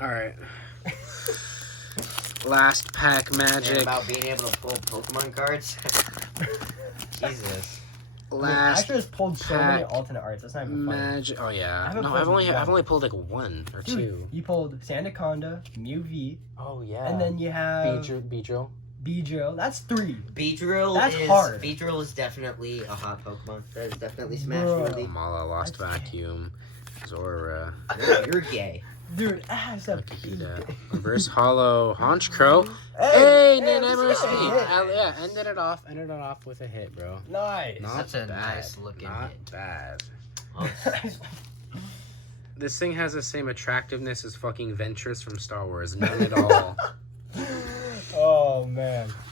All right. Last pack And magic. about being able to pull Pokemon cards. Jesus. Last Asher has pulled so many pack alternate arts. That's not even funny. magic. Oh yeah. haven't No, pulled I've one. only pulled like one or Dude, two. you pulled Sandaconda, Mew V, Oh yeah. and then you have Beedrill. Beedrill. That's 3. Beedrill That's hard. Beedrill is definitely a hot Pokemon. That is definitely Smash Bro. worthy. Mala, Lost That's- Vacuum, Zora. No, you're gay. Dude, Ash, I could do that. Reverse Hollow, Honchkrow. Hey, Hey, man, Nanaimo this is a Speed. hit. Yeah, ended it off with a hit, bro. Nice. Not That's a bad. nice looking Not hit. bad. Oh, This thing has the same attractiveness as fucking Ventress from Star Wars. None at all. Oh, man.